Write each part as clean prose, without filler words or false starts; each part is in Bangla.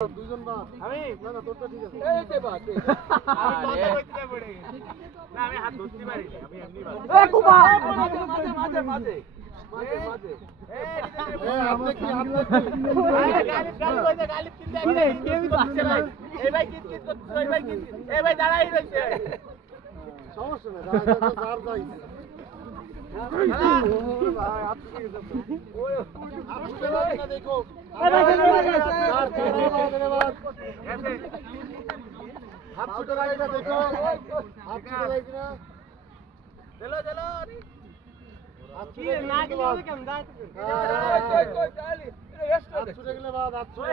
দুইজন বাদ আমি না না তোরটা ঠিক আছে এই যে বাদ আমি কথা কইতে পড়ে গেছি না আমি হাত ধরতে পারি না আমি এমনি বাদ এ কুমা মাঝে আপনি কি গালি কইতে গালি কিনতে কি রে কেমি তো আসছে ভাই এই ভাই কিত করছিস ওই ভাই কিত এই ভাই দাঁড়াই রইছে সমস্যা না যার যাই দেখো হাত ছুটে রাখি না দেখো হাত ছুটে রাখি না চলো চলো কি না গেলে কেন দাঁড় কই গালি হাত ছুটে গেলে বাদ হাত ছুটে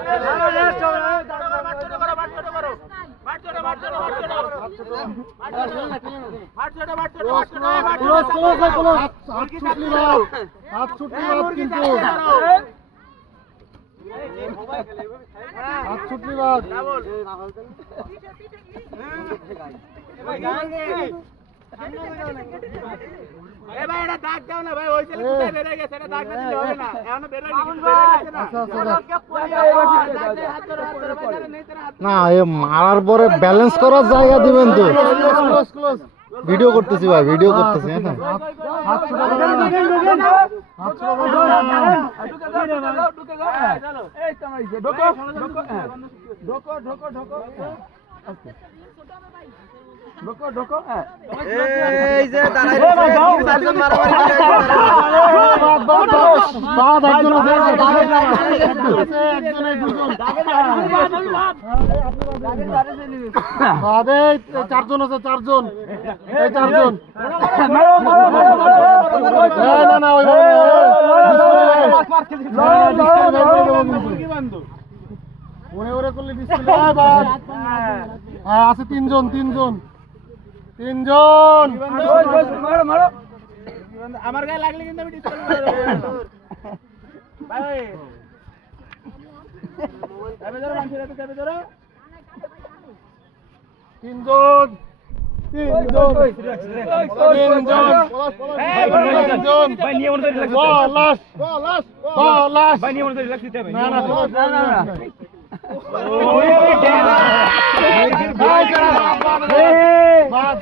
হাত ছুটলি বাদ কিন্তু হাত ছুটলি বাদ ভাই এটা দাগ দাও না ভাই ওই ছেলে কোথায় বের হয়ে গেছে এটা দাগ না দিলে হবে না এখনো বের হয়নি না এ মারার পরে ব্যালেন্স করার জায়গা দিবেন তো ভিডিও করতেছি ভাই ভিডিও করতেছি হ্যাঁ হাত ছুটে হাত ঢোকো এই যে দাঁড়াই চারজন মারামারি বাদ একজন আছে একজনে দুজন বাদে চারজন আছে চারজন এই চারজন না না ওই ওরে ওরে করলে ডিসপ্লে বাদ হ্যাঁ আছে তিনজন মারো আমার গায়ে লাগলে কিন্তু আমি ডিসকাল করব ভাই আমি ধরো মানছি না তো চাবি ধরো তিনজন ভাই নিয়ে মনে ধরে লাগছে লাশ ভাই নিয়ে মনে ধরে লাগছে না না ভাই বাদ